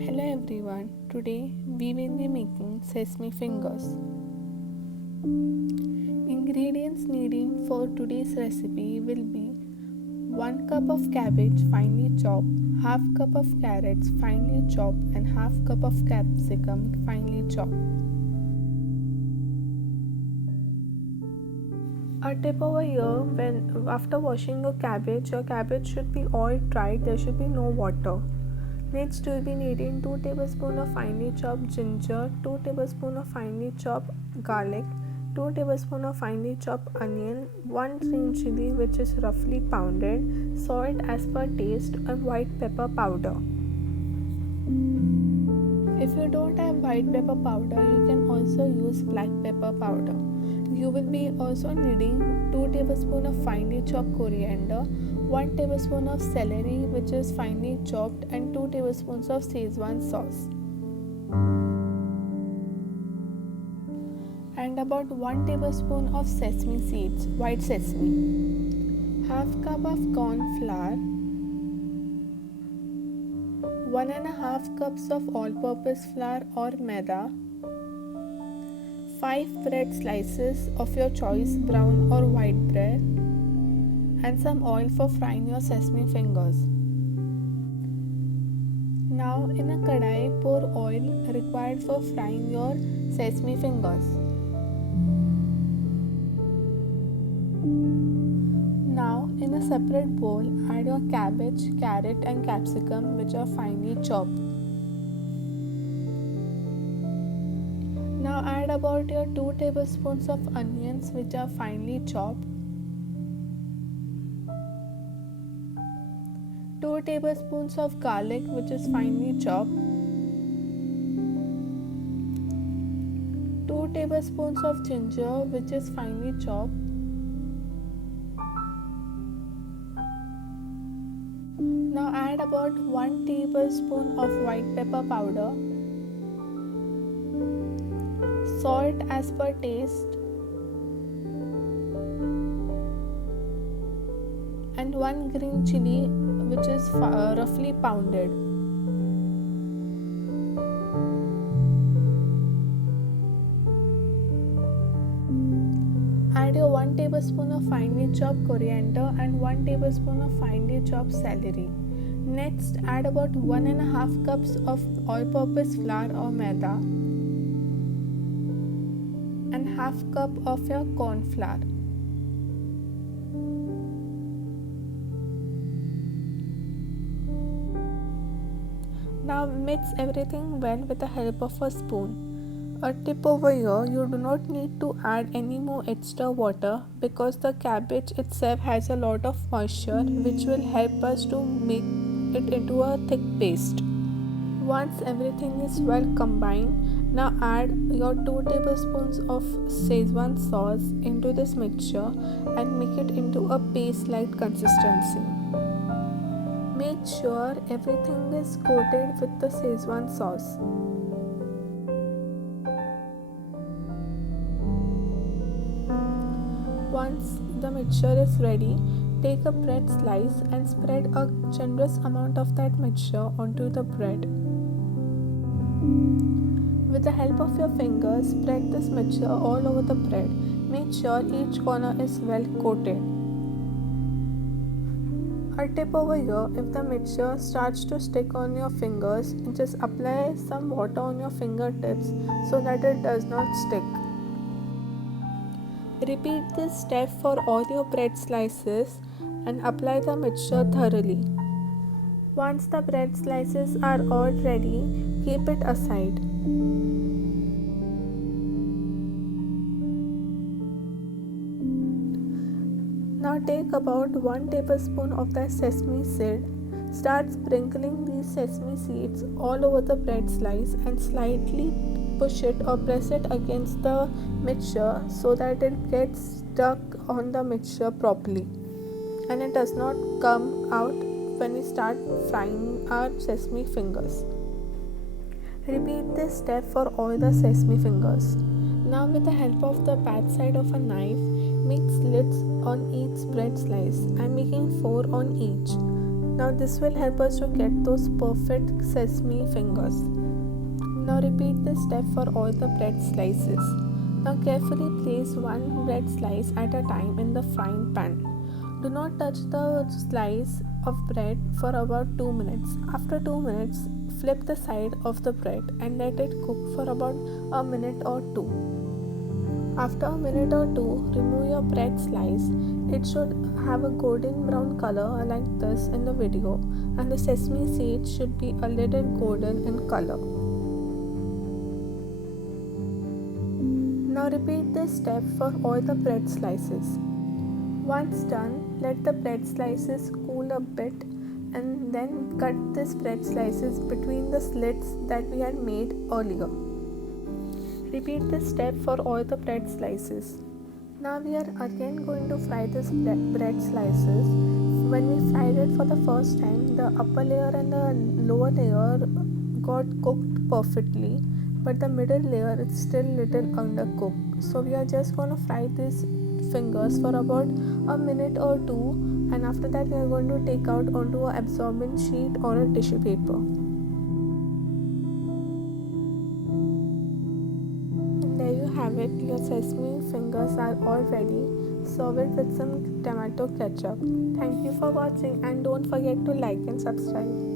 Hello everyone, today we will be making sesame fingers. Ingredients needing for today's recipe will be 1 cup of cabbage finely chopped, half cup of carrots finely chopped and half cup of capsicum finely chopped. A tip over here, when after washing your cabbage should be all dried, there should be no water. Next, you will be needing 2 tablespoons of finely chopped ginger, 2 tablespoons of finely chopped garlic, 2 tablespoons of finely chopped onion, 1 green chili which is roughly pounded, salt as per taste, and white pepper powder. If you don't have white pepper powder, you can also use black pepper powder. You will be also needing 2 tablespoons of finely chopped coriander, 1 tablespoon of celery which is finely chopped and 2 tablespoons of Szechuan sauce. And about 1 tablespoon of sesame seeds, white sesame. Half cup of corn flour, 1.5 cups of all-purpose flour or maida, 5 bread slices of your choice, brown or white bread, and some oil for frying your sesame fingers. Now in a kadai, pour oil required for frying your sesame fingers. Now in a separate bowl, add your cabbage, carrot and capsicum which are finely chopped. Now add about your 2 tablespoons of onions which are finely chopped, 2 tablespoons of garlic which is finely chopped, 2 tablespoons of ginger which is finely chopped, now add about 1 tablespoon of white pepper powder, salt as per taste, and 1 green chili which is roughly pounded. Add your 1 tablespoon of finely chopped coriander and 1 tablespoon of finely chopped celery. Next, add about 1.5 cups of all-purpose flour or maida and half cup of your corn flour. Now mix everything well with the help of a spoon. A tip over here, you do not need to add any more extra water because the cabbage itself has a lot of moisture which will help us to make it into a thick paste. Once everything is well combined, now add your 2 tablespoons of Szechuan sauce into this mixture and make it into a paste-like consistency. Make sure everything is coated with the Szechuan sauce. Once the mixture is ready, take a bread slice and spread a generous amount of that mixture onto the bread. With the help of your fingers, spread this mixture all over the bread. Make sure each corner is well coated. A tip over here, if the mixture starts to stick on your fingers, just apply some water on your fingertips so that it does not stick. Repeat this step for all your bread slices and apply the mixture thoroughly. Once the bread slices are all ready, keep it aside. Now take about 1 tablespoon of the sesame seed. Start sprinkling these sesame seeds all over the bread slice and slightly push it or press it against the mixture so that it gets stuck on the mixture properly and it does not come out when we start frying our sesame fingers. Repeat this step for all the sesame fingers. Now with the help of the back side of a knife, make slits on each bread slice. I am making 4 on each. Now this will help us to get those perfect sesame fingers. Now repeat this step for all the bread slices. Now carefully place one bread slice at a time in the frying pan. Do not touch the slice of bread for about 2 minutes. After 2 minutes, flip the side of the bread and let it cook for about a minute or two. After a minute or two, remove your bread slice. It should have a golden brown color like this in the video, and the sesame seeds should be a little golden in color. Now repeat this step for all the bread slices. Once done, let the bread slices cool a bit and then cut these bread slices between the slits that we had made earlier. Repeat this step for all the bread slices. Now we are again going to fry this bread slices. When we fried it for the first time, the upper layer and the lower layer got cooked perfectly, but the middle layer is still little undercooked. So we are just going to fry these fingers for about a minute or two, and after that we are going to take out onto an absorbent sheet or a tissue paper. And there you have it, your sesame fingers are all ready. Serve it with some tomato ketchup. Thank you for watching, and don't forget to like and subscribe.